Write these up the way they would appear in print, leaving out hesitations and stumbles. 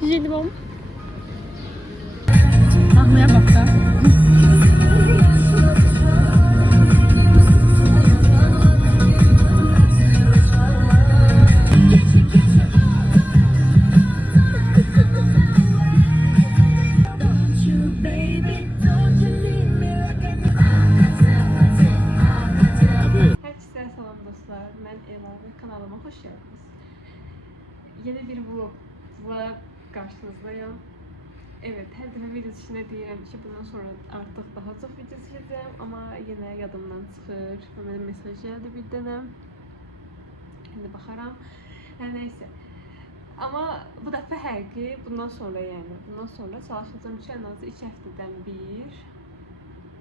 Jelibon. Tahmaya bak da. Herkese salam dostlar, ben Ela ve kanalıma hoş geldiniz. Yeni bir vlogla karşınızdayım. Evet, her dəfə video içində deyirəm ki, bundan sonra artıq daha çox video çəkəcəm, amma yenə yadımdan çıxır. Mənə mesaj gəldi bir dənə. İndi baxaram. Nəysə. Amma bu dəfə həqiqi bundan sonra bundan sonra çalışacağım ki, ən azı 2 həftədən bir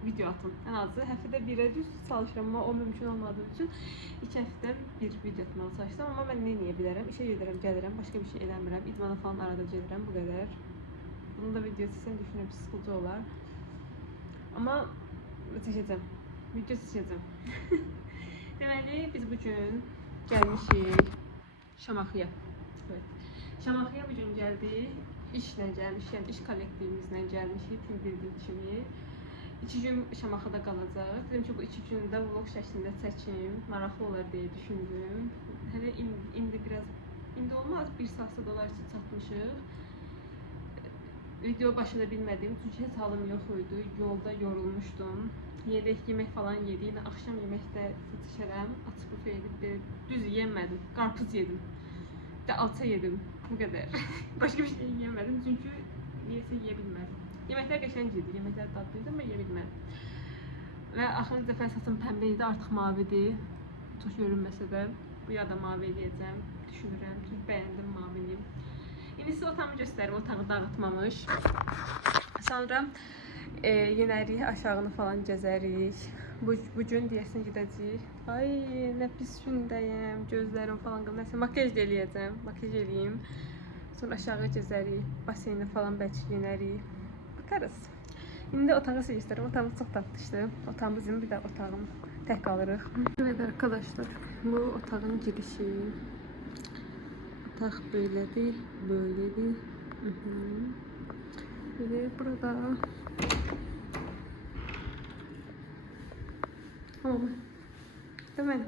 video atım. Ən azı həftədə birə düz çalışıram, amma o mümkün olmadığı üçün 2 həftədən bir video atmağa çalışdım. Amma mən nə edə bilərəm? İşə gedirəm, gəlirəm, başqa bir şey eləmirəm. İdmana falan arada gedirəm, bu qədər. Bunu da video çəksəm düşünürəm ki, sıxıcı olar. Amma çəkəcəm. Video çəkəcəm. Deməli, biz bu gün gəlmişik Şamaxıya. Evet. Şamaxıya bu gün gəldik. İşlə gəlmişik, yəni iş kollektivimizlə gəlmişik, bildiyim kimi. 2 gün Şamaxıda qalacaq. Dedim ki, bu 2 gündə vlog şəklində çəkim, maraqlı olar deyə düşündüm. Hələ indi olmaz, 1 saatda dolar ki, çatmışıq. Video başında bilmədim, çünki heç halım yox idi, yolda yorulmuşdum. Yemək falan yedik, yine axşam yeməkdə seçərəm, açıq büfe edib, düz yemədim, qarpız yedim. Bir də alça yedim, bu qədər. Başqa bir şey yemədim, çünki niyəsə yeyə bilmədim. Yeməklər qəşəng idi, yeməklər dadlıydı, amma yeyə bilmədim. Və axırıncı dəfə əsasım pəmbə idi, artıq mavidir. Çox görünməsə də, bu ya da mavi eləyəcəm, düşünürəm, çünki bəyəndim mavini. İndi sizə otağımı göstərim, otağı dağıtmamış. Sonra yenərik, aşağını falan gəzərik. Bu gün deyəsin gedəcəyik. Ay, nə pis gündəyəm, gözlərim falan qılır. Nəsə, makyaj eləyəcəm, makyaj eləyim. Sonra aşağı gəzərik, baseyni falan bəlkə yenərik. Bakarız. İndi otağı size göstereyim. Otağımız çok tatlıştı. Otağımız bizim bir de otağım. Tek kalırıq. Evet arkadaşlar. Bu otağın girişi. Otaq böylədir. Böylədir. Ve burada hamam. Değil mi?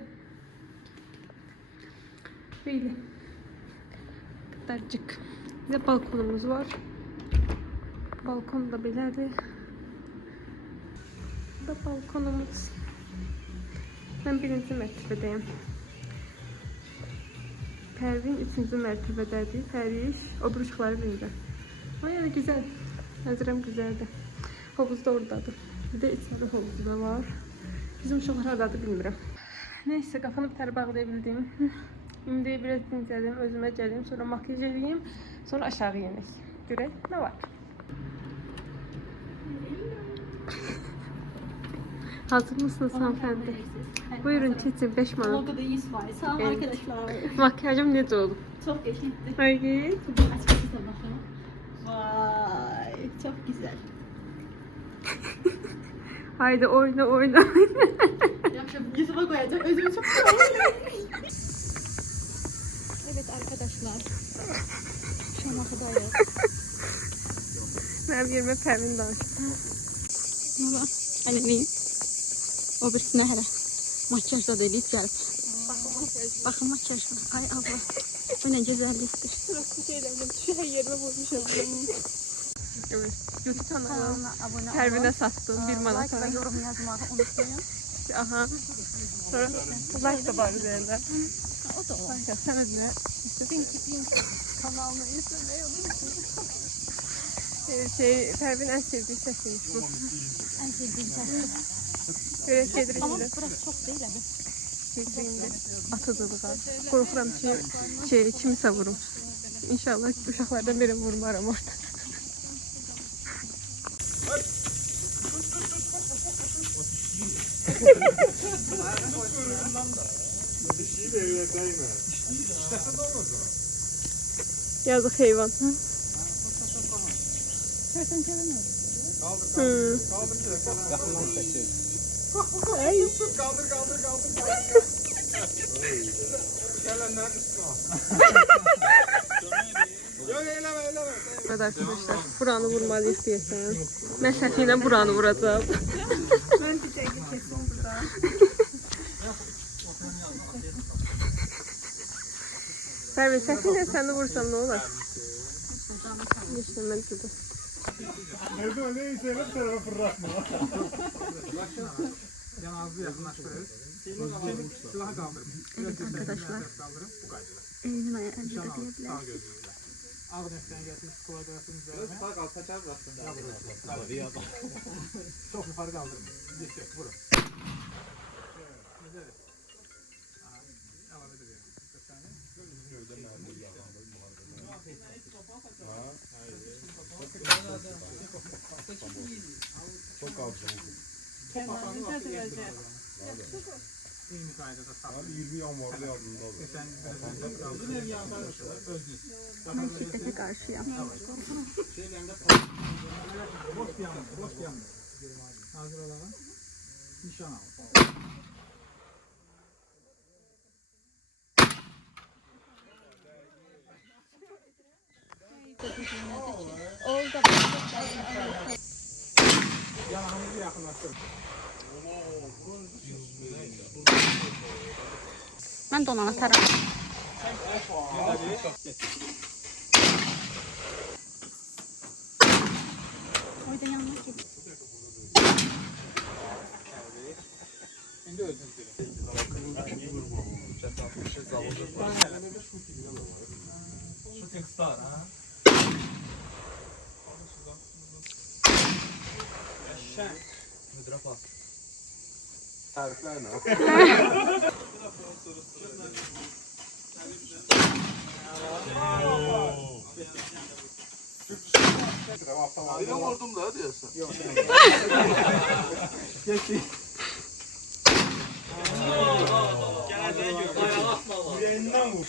Böyle. Kadarcık. Bir de balkonumuz var. Balkon da belədir. Bu da balkonumuz. Ben 1-ci mərtəbədəyim. Pərvin 3-cü mərtəbədədir. Pərviş o buruşqları birində. Ama yani güzel. Nəzirəm güzeldir. Havuz da oradadır. Bir de içəri havuzu da var. Bizim uşaqlar haradadır bilmirəm. Neyse kafanı bir tər bağlayabildim. İndi biraz dincəlim, özümə gəlim, sonra makyaj edeyim, sonra aşağı yenik. Görək nə var? Hazır mısınız hanımefendi? Buyurun çetin 5 manat. Logoda 100 var. Sağ olun arkadaşlar. Makyajım necə oldu? Çok geçikti. Hayır. Açıkçası bakalım. Vay, çok güzel. Haydi oyna oyna. Yakışık yüzüme koyacağım. Özümü çok seviyorum. Evet arkadaşlar. Şamaxıdayız. Ben yerime Pərvin danışdım. Baba, əliliyim. O birisine hələ makyaj da eləyib gəlib. Bakın makyaj var. Ay Allah. Bu ne güzelliktir. Burası şeylerden şu her yerime vurmuşum. Evet. YouTube kanalına Pərvin'e sattım 1 manata. Like ve yorum yazmayı unutmayın. Aha. Sonra like da var üzerinde. O da o. Sen özüne. Pink kanalını izlemeyi unutmayın. Pərvin en sevdiği sesiymiş bu. En sevdiğim şarkı. Görək gedirik Ama indi. burası çok değil abi. Gedirik atadılığa. Qorxuram ki kimisə vurum. İnşallah uşaqlardan biri vurmaram orada. Yazık heyvan. Kertenkele mi? Kaldır. Yakından çekil. Ay. Kaldır. Gelenler üstüne al. Yok eyleme. Evet arkadaşlar, buranı vurmalıyıq deyəsən. Mən səthi ilə buranı vuracağım. Mən diyəcəyim kesin burada. Pərvin, səthi ilə səni vursam nə olar? Geçtim mən dedim. Nerede neyse hep tarafa fırlatma. Yanağınızı yakınlaştırırız. Silahı kaldırın. Evet arkadaşlar. Kaldırın. Bu kaydıyla. Evin ayağı elde Nişan alın. edebilirler. Sağ gözünüzle. Ağ neften gelsin. Kolay gelsin üzerine. Sağ kal kaçar bıraksın. Çok yukarı kaldırın. Geçecek. Vurun. Güzel. Alabilir yani. Bir saniye. Çok kaldı. 20 sayede de sağ. Abi 20 yanvarlı yardımda olur. Sen biraz kaldırın. Özgür. Ben şiddete karşıyım. Boş bir yandı. Boş bir yandı. Hazır olalım. Nişan alın. Yanağınızı yakınlaştırın. Ben de ona atarım. Oyda yanına git. Şimdi özür dilerim. Tarifler ne? Aile vurdum da diyorsun. Yok. Geçti. Yüreğinden vur.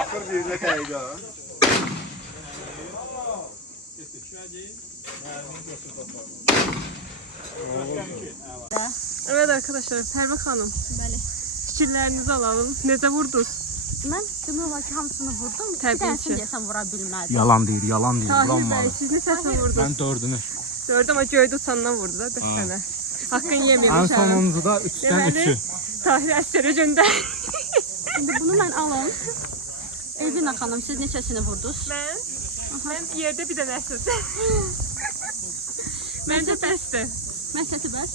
Akır bir de kayga. Evet arkadaşlar, Pərvin xanım, Bəli. fikirlərinizi alalım. Necə vurdunuz? Mən demək olar ki, hamısını vurdum. Təbii Bir tanesini ki. deyəsən vura bilmədim. Yalan deyir, yalan deyir. Tahir bəy, Bulanmadı. siz neçəsini vurdunuz? Ben dördünü. Dördü ama göydə uçandan vurdu da 4 dənə. Haqqın En yememişəm. sonuncuda 3'ten Deməli, 3'ü. Tahir əsgərə göndər. İndi bunu mən alım. Elvina xanım, siz neçəsini vurdunuz? Mən yerdə bir dənə əsirdim. Məncə bəsdir. Məsəti bəs.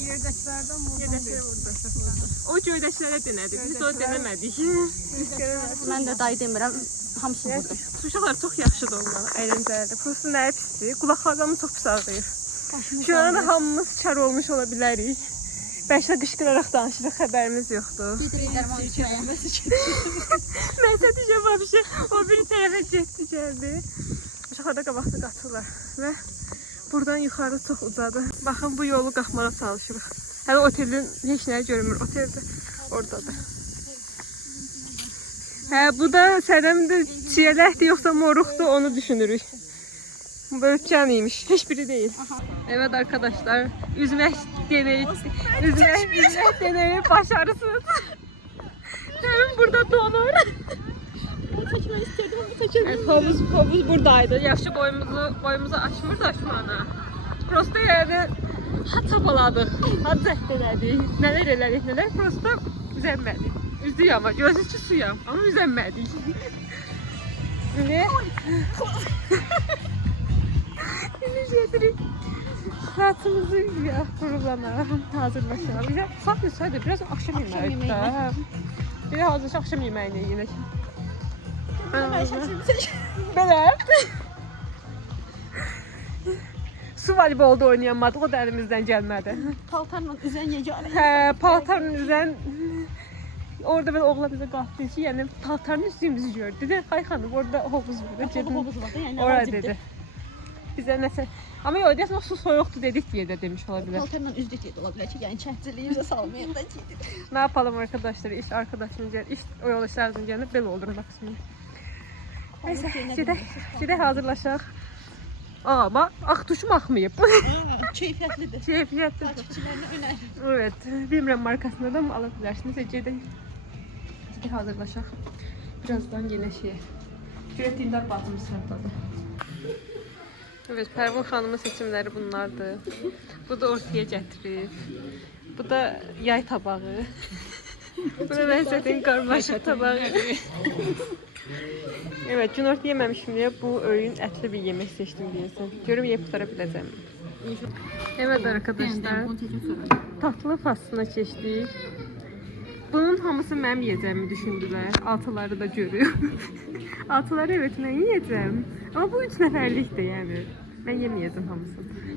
Yerdəkilərdən vurdum. Yerdəkilərə vurdum. O göydəkilərə denədik. Biz o denəmədik. Mən də dayı demirəm, hamısı vurdum. Uşaqlar çox yaxşıdır onlar, əyləncəlidir. Prosta nəyə pisdir? Qulaqlarımı çox pis ağrıyır. Şu an hamımız kar olmuş ola bilərik. Bəlkə qışqıraraq danışırıq, xəbərimiz yoxdur. Gedir dərman içməyə. Mən isə deyəcəm, vəbşə, o biri tərəfə getdi, gəldi. Uşaqlar da qabaqda qaçırlar və buradan yuxarı çox ucadır. Baxın, bu yolu qalxmağa çalışırıq. Hələ otelin heç nəyi görünmür, otel də oradadır. Hə, bu da sədəmdir, çiyələkdir, yoxsa moruqdur, onu düşünürük. Bölkən imiş, heç biri değil. Evet arkadaşlar, üzmək deneyi başarısız. Benim burada donur. Çəkmək istəyirdim, amma çəkəmədim. Evet, havuz buradaydı. Yaxşı boyumuzu açmır da şu ana. Prosta yani ha çapaladıq, ha cəhd elədik, nələr elədik, nələr. Prosta üzənmədik. Üzdük ama, gözü ki suyam, ama üzənmədik. Ne? Şimdi gedirik. Saatimizi kurulanalım, hazırlaşalım. Saat neçədir? Biraz akşam yeməyi. Bir hazırlıq akşam yeməyini yeyək. Belə. Su voleybolda oynayamadık, o da əlimizdən gəlmədi. Paltarla üzən yeganə. Hə, paltarın üzən orada ben oğlan bize qalxdı ki, yəni paltarın üstümüzü gördü. Dedi, ay xanım, orada hovuz var. Dedim, Hovuz var da, yəni ora vacibdir. dedi. Bizə nəsə, amma yox, deyəsən o su soyuqdur dedik deyə də demiş ola bilər. Paltarla üzdük deyə də ola bilər ki, yəni kəndciliyimizə salmayayım da gedir. Ne yapalım arkadaşlar, iş arkadaşım gel, iş o yol işlerden gelip belə olur maksimum. Neyse, gedək hazırlaşaq. Ama aktuşum axmayıb. Keyfiyyətlidir. Keyfiyyətli. Takipçilərinə önər. Evet, bilmirəm markasında da mı ala bilərsiniz? Gedək hazırlaşaq. Birazdan yine şey. Ürettiğinden batımı sırtladı. Evet, Pərvin xanımın seçimləri bunlardır. Bu da ortaya gətirir. Bu da yay tabağı. Bu da Məhsədin qarmaşıq tabağı. Evet, günorta yeməmişim deyə bu öğün ətli bir yemek seçtim deyəsən. Görüm yeyib qutara biləcəm. Evet arkadaşlar, tatlı faslına keçdik. Bunun hamısı mənim yiyəcəyimi düşündülər. Altıları da görüyor. Altıları evet mən yiyəcəm. Ama bu 3 nəfərlikdir yəni. Mən yeməyəcəm hamısını.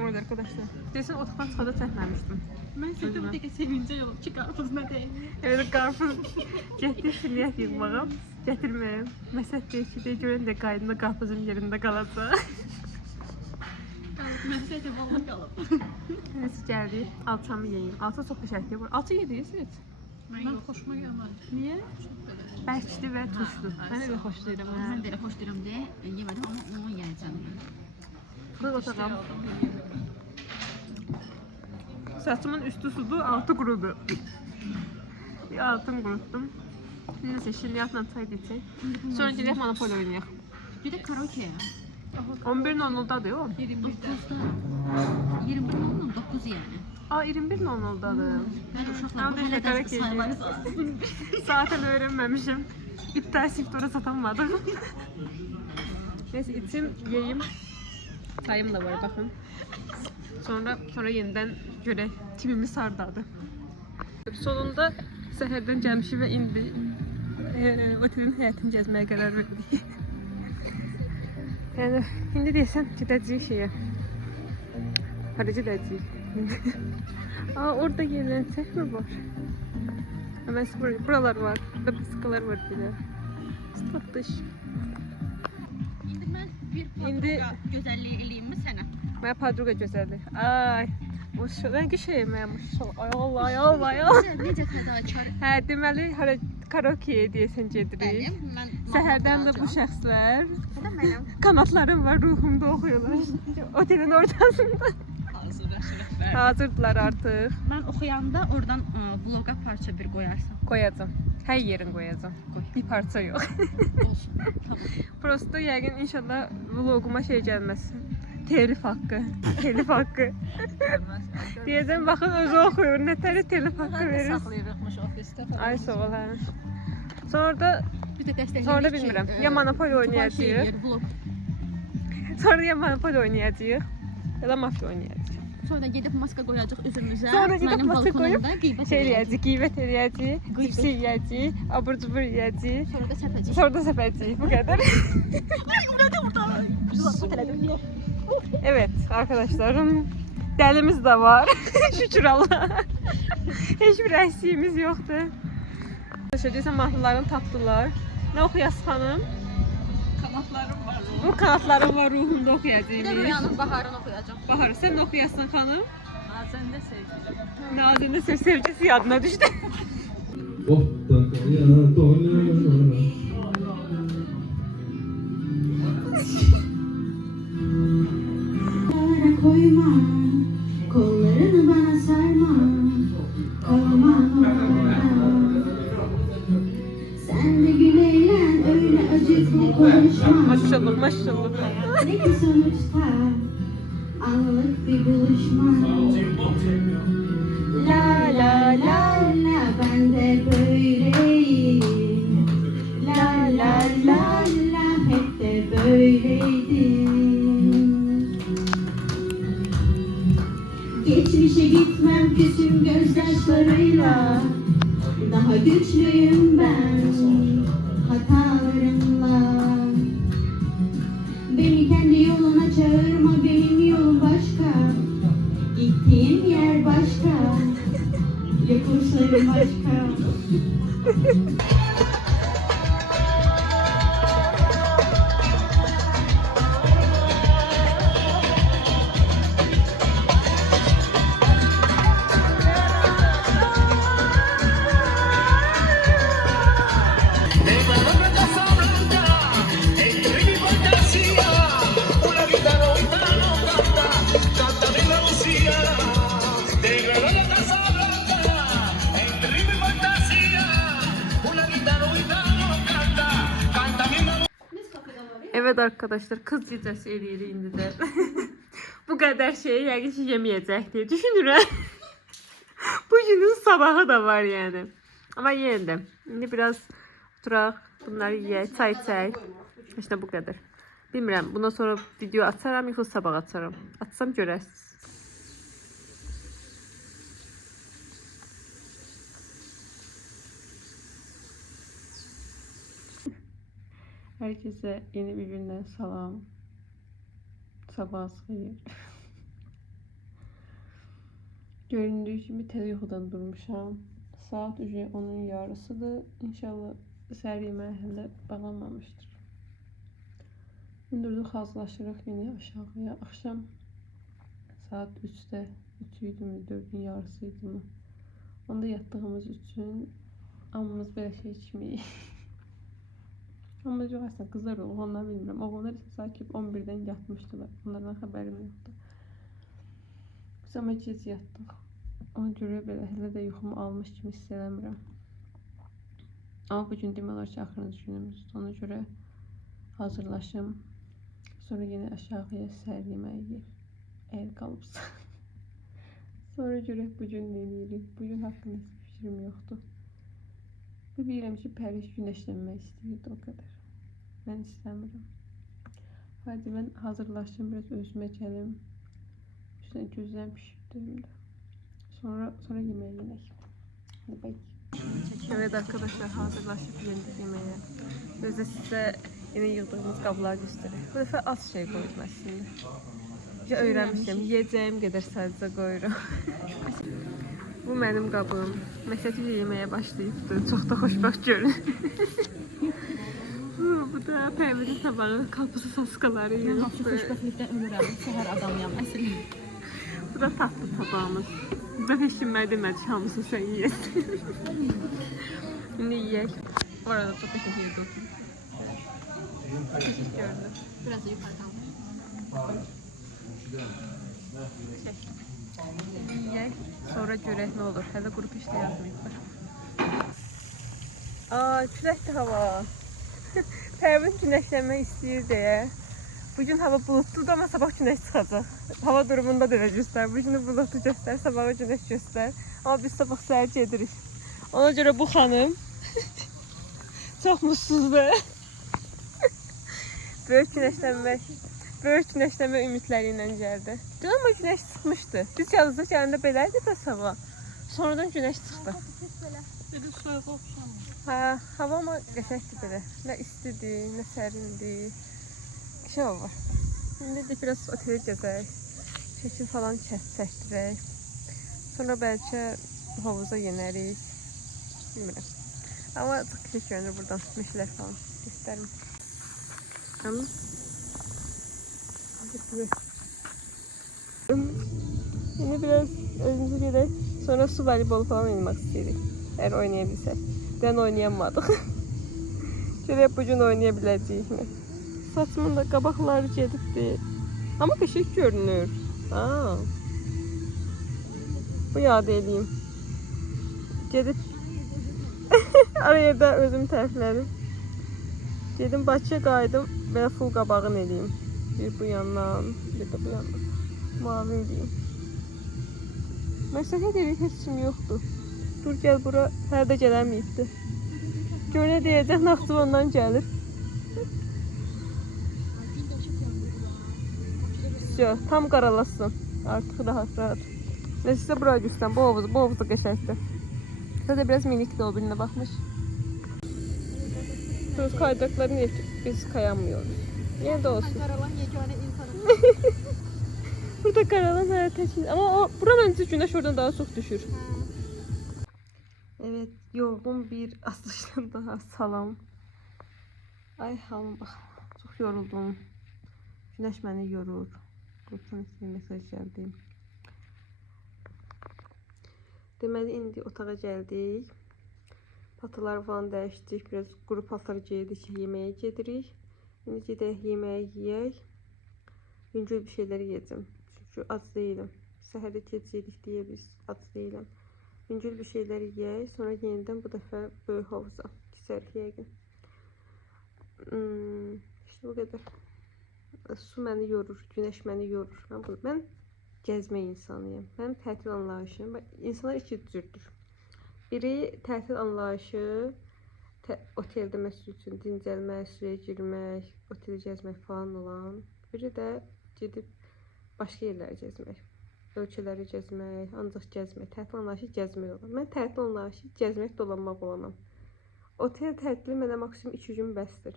Evet arkadaşlar, deyəsən otaqdan çıxanda çəkməmişdim. Mən sizə bir sevincə olub ki, qarpızına dəydi. Evet, qarpız getdi şilyət yığmağa. Gətirməyəm. Məsəd deyir ki, görən də qaydında qarpızın yerində qalacaq. Mən sizə valla qalıb. Neyse gəldi, alçamı yeyeyim. Alça çox qəşəngdir. Alça yedirsiniz? Mən xoşuma gəlmədi. Niyə? Bərkli və tuzlu. Mən elə xoşlayıram. Mən də elə xoşlayıram deyə yemədim, amma onu yeyəcəm. Qoy otağım. Saçımın üstü sudur, altı qurudu. Bir altın qurutdum. Neyse, şilyatla çay içək. Sonra gedək Monopoly oynayaq. Bir də karaoke. 11:00-dadır o. 9'da. 21.09 yəni. Aa, 21:00-dadır. Mən uşaqlar Ama bu biz de belə karaoke sayıları Zaten öğrenmemişim. İptal siftora satamadım. Neyse içim, yiyeyim. Çayım da var bakın. Sonra yeniden görək kimimiz hardadır. Sonunda səhərdən gəlmişik və indi otelin həyətini gəzməyə qərar verdik. Yəni indi deyəsən gedəcəyik şeyə. Hara gedəcəyik? Aa, orada yerlənsək mi var? Hemen buralar var. Burada bisikletler var bile. Tatlış. İndi mən bir İndi gözəlliyi eləyimmi sənə? Mənə padruga gözəldir. Ay. Bu rəngi şey mənim. Ay Allah, ay Allah, ay Allah. Necə fədakar. Hə, deməli hara karaoke deyəsən gedirik. Mən Səhərdən də bu şəxslər kanatlarım var, ruhumda oxuyurlar. Otelin ortasında. Hazırdılar artıq. Mən oxuyanda oradan vloga parça bir qoyarsan. Qoyacağım. Hər yerin qoyacağım. Bir parça yox. Olsun. Tamam. Prosto yəqin inşallah vloguma şey gəlməsin. Telif haqqı. Telif haqqı. Deyəcəm baxın özü oxuyur. Nətəri telif haqqı verir. Saxlayırıqmış ofisdə. Ay sağ ol. Hə. Sonra da sonra bilmirəm. Ya Monopoly oynayacağıq. Sonra ya Monopoly oynayacağıq. Ya da Mafya oynayacağıq. Sonra gedib maska qoyacaq üzümüzə. Sonra gedib Mənim maska qoyub balkonumda qeybət şey eləyəcək. yeyəcəyik, qeybət eləyəcəyik, cips yeyəcəyik, abur cubur yeyəcəyik. Sonra da səpəcək. Sonra da səpəcəyik. Bu qədər. Evet arkadaşlarım, dəlimiz de var. Şükür Allah. Hiçbir əksiğimiz yoktu. Şöyleyse mahnılarını tapdılar. Ne okuyasın hanım? Kanatlarım var. Bu kanatlarım var ruhumda Bir də okuyacağım. Rüyanın baharını oxuyacağam. Bahar sen ne okuyasın hanım? Nazəndə sevgilim. Nazende sevgisi yadına düştü. Koyma, kollarını bana sarma, kalma sen de gül eğlen, öyle acıklı konuşma. Maşallah maşallah. Ne ki sonuçta, anlık bir buluşma. La la la la, ben de böyleyim. La la la la, hep de böyleydim. Geçmişe gitmem küsüm gözyaşlarıyla. Daha güçlüyüm ben hatalarımla. Beni kendi yoluna çağırma, benim yolum başka. Gittiğim yer başka. Ya kurslarım başka. Una Evet arkadaşlar, kız gecəsi eləyirik indi də. Bu qədər şeyi yəqin ki yeməyəcək deyə düşünürəm. Bu günün sabahı da var yəni. Amma yenə də indi biraz oturaq, bunları yeyək, çay içək. İşte bu qədər. Bilmirəm, bundan sonra video açaram, yoxsa sabah açaram. Açsam görərsiniz. Herkese yeni bir günden salam. Sabah xeyir. Göründüğü gibi tez yuxudan durmuşam. Saat ücə onun yarısıdır. İnşallah səhər yeməyi hələ bağlanmamışdır. Durduq, hazırlaşırıq yine aşağıya. Akşam saat 3'te, 3 idi mi, 4'ün yarısıydı mı? Onda yattığımız üçün hamımız belə şey içməyik. Amma yox, əslən qızlar olub, onlar bilmirəm. Oğlanlar isə sakit 11'dən yatmışdılar. Onlardan xəbərim yoxdur. Biz amma gec yatdıq. Ona görə belə hələ də yuxumu almış kimi hiss eləmirəm. Amma bugün demək olar ki, axırıncı günümüzdür. Ona görə hazırlaşım. Sonra yine aşağıya səhər yeməyi yer. Əgər qalıbsa. Sonra görək bugün nə yeyirik. Bugün haqqında heç fikrim yoxdur. Bilirəm ki, Pəriş güneşlənmək istəyirdi o qədər. Mən istəmirəm. Hadi mən hazırlaşdım, biraz özümə gəlim. Üstünə gözləm pişirdim. Sonra yeməyə yenək. Hadi bay. Evet arkadaşlar, hazırlaşıp yendik yemeğe. Biz de size yine yıldığımız qablar göstereyim. Bu defa az şey koydum aslında. İşte öğrenmişim, yiyeceğim kadar sadece koyuyorum. Bu benim qabım. Məsəti yeməyə başlayıbdı. Çox da xoşbəxt görünür. Bu da Pərvinin tabağı, kalpası saskaları Mən hafif xoşbəxtlikdən ölürəm. Səhər adamıyam əslində. Bu da tatlı tabağımız. Ben heç kim mənə demədi, hamısını sən yeyəsin. İndi yeyək. Bu arada çok teşekkür ederim. Teşekkür ederim. Biraz da yuxarıdan. Yiyək. Sonra görək nə olur. Hələ qrup işlə yazmayıblar. Aa, küləkli hava. Pərvin güneşlənmək istəyir deyə. Bugün hava bulutludur ama sabah güneş çıxacaq. Hava durumunda da göstər. Bugün bulutlu göstər, sabahı güneş göstər. Ama biz sabah səhər gedirik. Ona görə bu xanım çox mutsuzdur. Böyük güneşlənmə ümidləri ilə gəldi. Dün ama güneş çıxmışdı. Biz yazda gələndə belədir də hava. Sonradan güneş çıxdı. Bir soyuq oxşam. Ha, hava ama qəşəngdir belə. Nə istidir, nə sərindir. Şey var. Şimdi de biraz otel gezək. Şəkil falan çəkdirək. Sonra bəlkə havuza yenərik. Bilmirəm. Ama çok küçük görünür buradan. Meşələr falan göstərim. Ama yine biraz önümüzü gerek. Sonra su voleybolu falan oynamak istedik. Eğer oynayabilsek. Ben oynayamadık. Şöyle bugün oynayabileceğiz mi? Saçımın da qabaqları gedibdi. Ama qəşəng görünür. Aa. Bu yad eləyim. Gedib araya da özüm təriflədim. Gedim Bakıya qayıdım və full qabağın eləyim. Bir bu yandan, bir de bu yandan. Mavi eləyim. Məsələn dedik heç kim yoxdur. Dur gəl bura, hələ də gəlməyibdi. Gör nə deyəcək, Naxçıvandan gəlir. Все, tam qaralasın. Artıq rahat. Neyse buraya göstərəm. Bu hovuz da qəşəngdir. Zaten biraz minik de o birine bakmış. Şu kaydıraklarını yapıp biz kayamıyoruz. Yine de olsun. Karalan yegane insanım. Burada karalan hayat ama buranın önce güneş oradan daha çok düşür. Evet, yorgun bir Aslı'dan daha salam. Ay halım bak, çok yoruldum. Güneş beni yorur. Gruptan size mesaj geldi. Deməli indi otağa gəldik. Patılar falan dəyişdik. Biraz quru paltar geydik, yeməyə gedirik. İndi gedək yeməyə yeyək. Yüngül bir şeyler yeyəcəm. Çünki ac değilim. Səhərdə gec yedik deyə biz ac değilim. Yüngül bir şeyler yeyək. Sonra yenidən bu dəfə böyük havuza keçərik yəqin. O qədər. Su məni yorur, günəş məni yorur. Mən gəzmə insanıyam. Mənim tətil anlayışım, insanlar iki cürdür. Biri tətil anlayışı, oteldə məsəl üçün dincəlmək, suya girmək, oteli gəzmək falan olan. Biri də gedib başqa yerləri gəzmək, ölkələri gəzmək, ancaq gəzmək. Tətil anlayışı gəzmək olan. Mən tətil anlayışı gəzmək, dolanmaq olanam. Otel tətili mənə maksimum 2 gün bəsdir.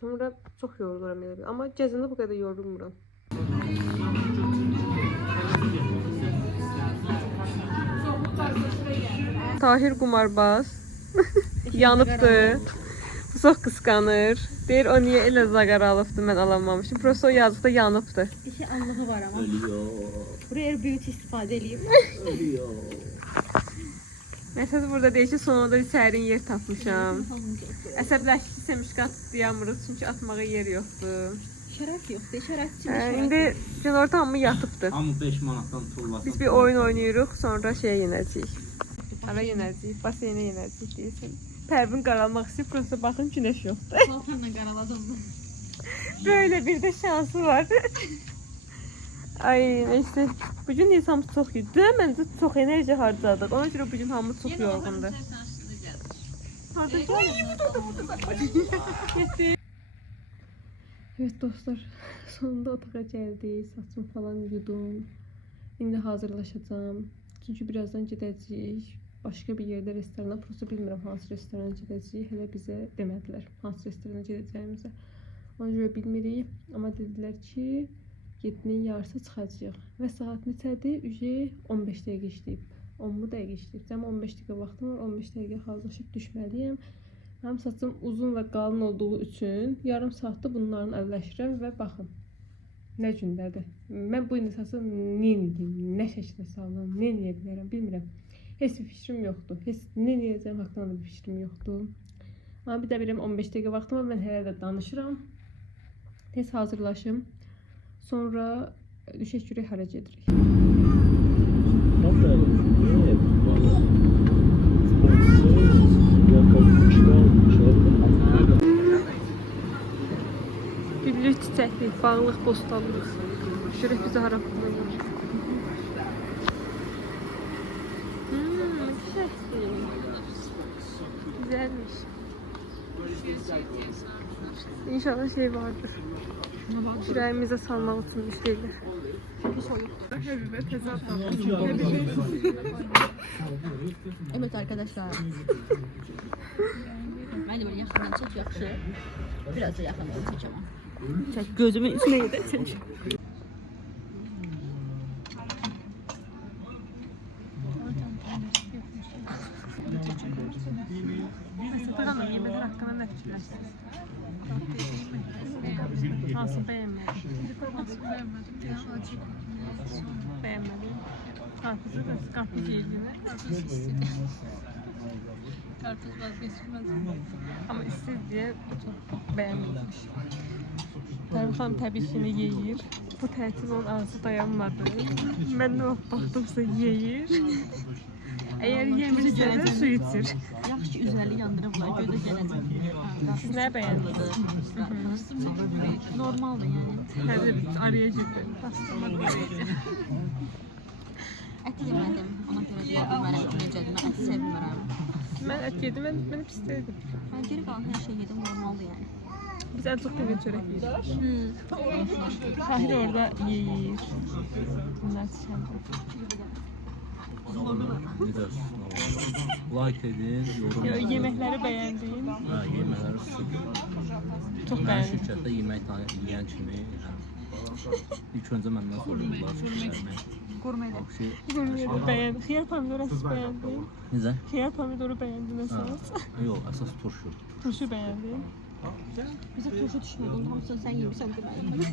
Sonra çox yoruluram elə bil. Amma gəzəndə bu qədər yorulmuram. Tahir qumarbaz yanıbdı. Çox qısqanır. Deyir o niyə elə zaqar alıbdı, mən alamamışım. Prosto o yazıqda yanıbdı. İşi Allah'a var ama. Buraya beauty istifadə edeyim. Məsəl burada deyir ki, sonunda bir sərin yer tapmışam. Əsəbləşdiysə müşkat atlayamırıq çünki atmağa yer yoxdur. Şərəf yoxdur, şərəf üçün İndi günorta hamı yatıbdı. Hamı 5 manatdan tullasın. Biz bir oyun oynayırıq, sonra şeyə yenəcəyik. Hara yenəcəyik, baseynə yenəcəyik deyirsən. Pərvin qaralmaq istəyir, prosta baxın günəş yoxdur. paltarla qaraladım. Böyle bir de şansı var. Ay neyse. Bugün biz hamı çox yedi. Məncə çox enerji harcadıq. Ona görə bugün hamı çox yorğundur. Evet dostlar, sonunda otağa gəldik. Saçımı falan yudum. İndi hazırlaşacağım. Çünki birazdan gedəcəyik. Başqa bir yerdə restorana, prosta bilmirəm hansı restorana gedəcəyik. Hələ bizə demədilər hansı restorana gedəcəyimizə. Ona görə bilmirik. Amma dedilər ki, 7-nin yarısı çıxacaq. Və saat neçədir? Ücə 15 dəqiqə işləyib. 10 dəqiqə işləyib. Cəmi 15 dəqiqə vaxtım var. 15 dəqiqə hazırlaşıb düşməliyəm. Mənim saçım uzun və qalın olduğu üçün yarım saatda bunların əlləşirəm və baxın. Nə gündədir. Mən bu saçı nə edeyim, nə şəkildə salım, nə edə bilərəm, bilmirəm. Heç bir fikrim yoxdur. Heç nə edəcəyim haqqında da bir fikrim yoxdur. Amma bir də bilirəm 15 dəqiqə vaxtım var, mən hələ də danışıram. Tez hazırlaşım. Sonra düşək görək hara gedirik. Güllük, çiçəklik, bağlıq, bostanlıq. Görək bizə hara qoyulur. Güzelmiş. İnşallah şey vardır. Şurayımıza salmaq üçün bir şeyler. Həbibə təzə Evet arkadaşlar. Ben de böyle yakından çok yaxşı. Biraz da yakından çəkəcəm. Çək gözümün içine gedəcək. Buradan yemək haqqında nə fikirləşirsiniz? Hansı bəyənmədim? Bəyənmədim. Qarpızı da qarpız yiyilini. Qarpız vazgeçilmez. Amma istəyir deyə çox bəyənməmiş. Pərvin xanım təbii ki yeyir. Bu tətil onun ağzı dayanmadı. Mən nə vaxt baxdımsa yeyir. Əgər yemirsə də su içir. Yaxşı ki üzəli yandırıblar, gözə gələcək. Siz nə bəyəndiniz? Normaldır yəni. Hədə araya girdi. Pastırma qoyacaq. Ət yemədim, ona görə deyə bilmərəm ki, necədir. Mən ət sevmirəm. Mən ət yedim, mən pis deyildim. Mən geri qalan hər şey yedim, normaldır yəni. Biz ən çox dəvə çörək yeyirik. Tahir orada yeyir. Bunlar çişəndir. Like edin, yorum edin. Yeməkləri bəyəndim. Ha, yeməkləri süper. Çox Mən bəyəndim. şirkətdə yemək yeyən kimi ilk öncə məndən sorulurlar. Gurmedə. Bəyəndim. Xiyar pomidorası bəyəndim. Necə? Xiyar pomidoru bəyəndim əsas. Yox, əsas turşu. Turşu bəyəndim. Bizə turşu düşmür, onun hamısını sən yemişsən deməli.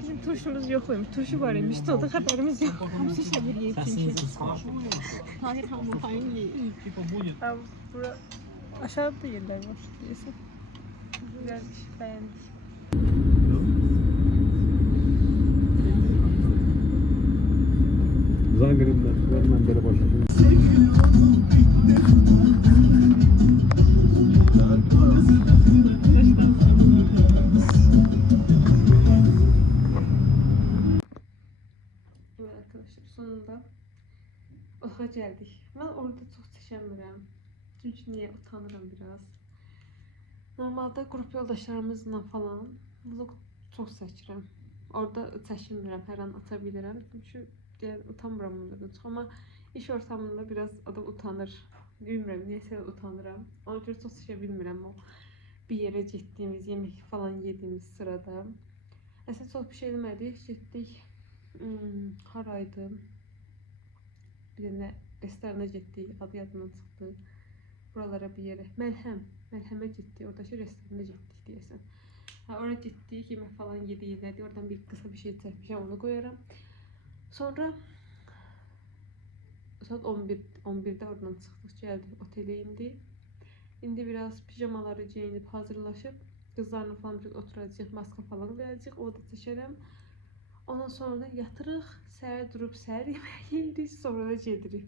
Bizim turşumuz yox imiş. Turşu var imiş. Sonra xəbərimiz yox. Hamısı şəhər yeyib çünki. Tahir hamı payını yeyir. Bura aşağıda yerlər var. Deyəsən. Güzelmiş. Bəyəndik. Zangrim'de vermem böyle başladım. gəldik. Mən orada çox çəkənmirəm. Çünki niyə utanıram biraz. Normalda qrup yoldaşlarımızla falan vlog çox çəkirəm. Orada çəkinmirəm, hər an ata bilirəm. Çünki deyən utanmıram onlardan çox, amma iş ortamında biraz adam utanır. Bilmirəm, niyəsə utanıram. Ona görə çox çəkə bilmirəm o bir yerə getdiyimiz, yemək falan yediyimiz sırada. Əslində çox bir şey demədik, getdik. Haraydı? Bir dənə restorana getdik, adı yadımdan çıxdı. Buralara bir yerə. Məlhəmə getdik, oradakı restorana getdik deyəsən. Oraya getdik, yemək falan yedik, oradan bir qısa bir şey çəkmişəm, onu qoyaram. Sonra saat 11'də oradan çıxdıq, gəldik, otelə indik. İndi biraz pijamaları geyinib, hazırlaşıb, qızlarla falan bir oturacaq, maska falan qoyacaq, o da çəkərəm. Ondan sonra da yatırıq, səhər durub səhər yemək yeyirik, sonra da gedirik.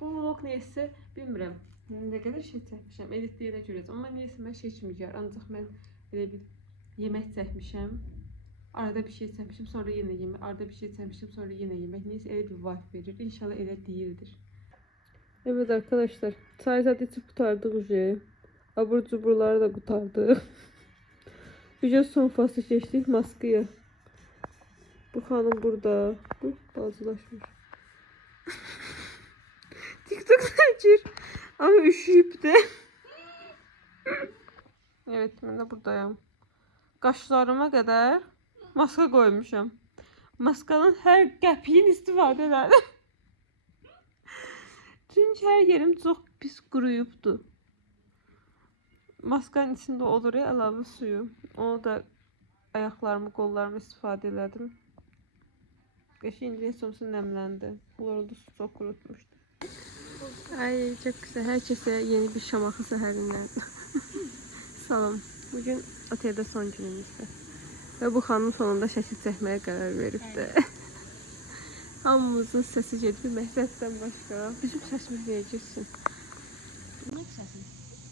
Bu vlog neysə bilmirəm, nə qədər şey çəkmişəm, editləyənə görəcəm, amma neysə mən şey kimi gəlir, ancaq mən belə bir yemək çəkmişəm, arada bir şey çəkmişəm, sonra yenə yemək, arada bir şey çəkmişəm, sonra yenə yemək, neysə elə bir vibe verir, inşallah elə değildir. Evet arkadaşlar, çay zaten içip kurtardık Uje'yi. Abur cuburları da kurtardık. Uje son faslı geçtik maskıya. Bu hanım burada. Bu bazılaşmış. TikTok seçir. Ama üşüyüp de. Evet, ben de buradayım. Qaşlarıma kadar maska koymuşam. Maskanın her qəpiyin istifadə edirəm. Çünkü her yerim çok pis quruyubdu. Maskanın içinde olur ya əlavə suyu. Onu da ayaklarımı, qollarımı istifadə elədim. Qəşəng somsun nəmləndi. Bunlar da su çok kurutmuştu. Ay çok güzel. Herkese yeni bir Şamaxı səhərindən. Salam. Bugün otelde son günümüzdü. Ve bu xanım sonunda şəkil çəkməyə qərar veribdi. Hamımızın səsi gedir Məhsətdən başqa. Bizim səsimiz niyə getsin?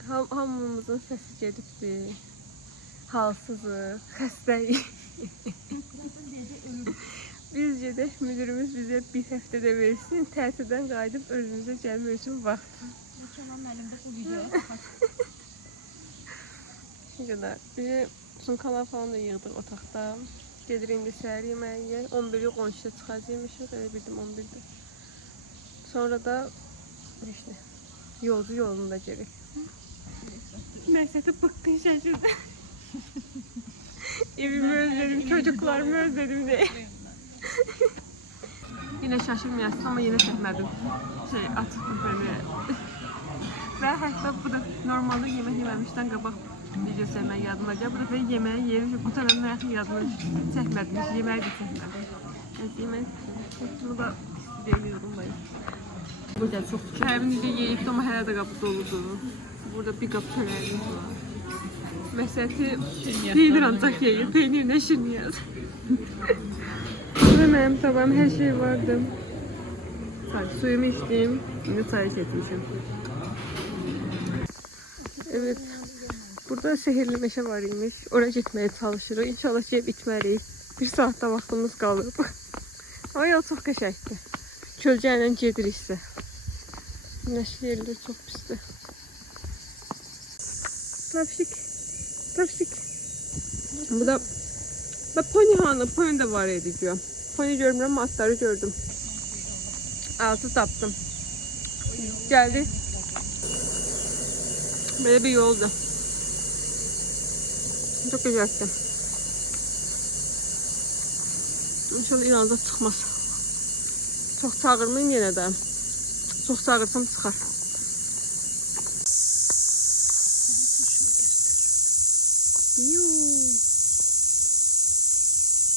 Hamımızın səsi gedibdir. Halsızıq, xəstəyik. Biz gedək, müdürümüz bizə bir həftədə versin, tətildən qayıdıb özümüzə gəlmək üçün vaxt. Bu qədər. Bir sunkalar falan da yığdıq otaqda. Gedir indi səhər yeməyi yer. 11'i qonşuya çıxacaqmışıq. Elə bildim 11'də. Sonra da işte yolcu yolunda gerik. Məhsəti bıqqın şəkildə. Evimi özledim, çocuklarımı özledim diye. Yine şaşırmayasın ama yine çəkmədim. Açıq büfəni. Və hətta bu da normalde yemək yeməmişdən qabaq video çəkmək yadıma gəlir. Bu dəfə yeməyi yerim, bu tərəfdən yaxın yadıma çəkmədim. Yeməyi də çəkmədim. Yəni yeməyi bunu da istəyirəm. Burada çox kəmini də yeyib, amma hələ də qapı doludur. Burada bir qap çörəyimiz var. Məsəti peynir ancaq yeyir, peynirlə şirniyaz. Burada mənim tabağım, hər şey vardı. Suyumu içdim, indi çayı çəkmişim. Evet. Burada sehirli meşe var imiş. Oraya gitmeye çalışırıq. İnşallah gelip içməliyik. Bir saatdə vaxtımız qalıb. Ama yol çox qəşəngdir. Kölgə ilə gediriksə. Günəşli yerlər çox pisdir. Tapşik. Tapşik. Bu da pony hanı. Pony de var idi diyor. Pony görmürəm ama atları gördüm. Altı tapdım. Geldi. Böyle bir yoldu. Çok güzeldi. İnşallah İran'da çıkmaz. Çok çağırmayayım yine de. Çok çağırsam çıkar.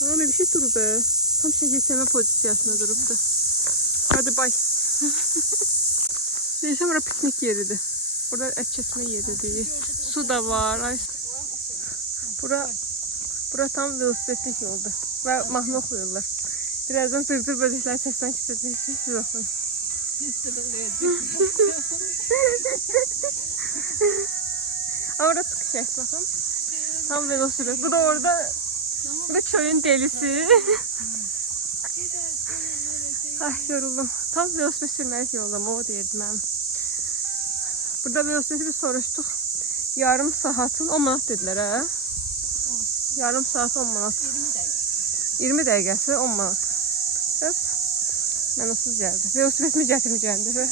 Öyle bir şey durur be. Tam şekil sevme pozisyasında duruptu. Hadi bay. Neyse bura piknik yeridir. Burada et kesme yeridir. Su da var. Ay. Bura tam velosipedlik yolda. Ve mahnı okuyorlar. Birazdan tırtır böcekler sesten çıkacak. Siz okuyun. Orada çıkış et bakın. Tam velosiped. Bu da orada. Bu da köyün delisi. Ay yoruldum. Tam velosiped sürməlik yollama o deyirdi mənim. Burada velosipedi biz soruşduq. Yarım saatın 10 manat dedilər hə? Yarım saat 10 manat. 20 dəqiqəsi 10 manat. Bəs mənasız gəldi. Velosipedimi gətirməyəcəm də.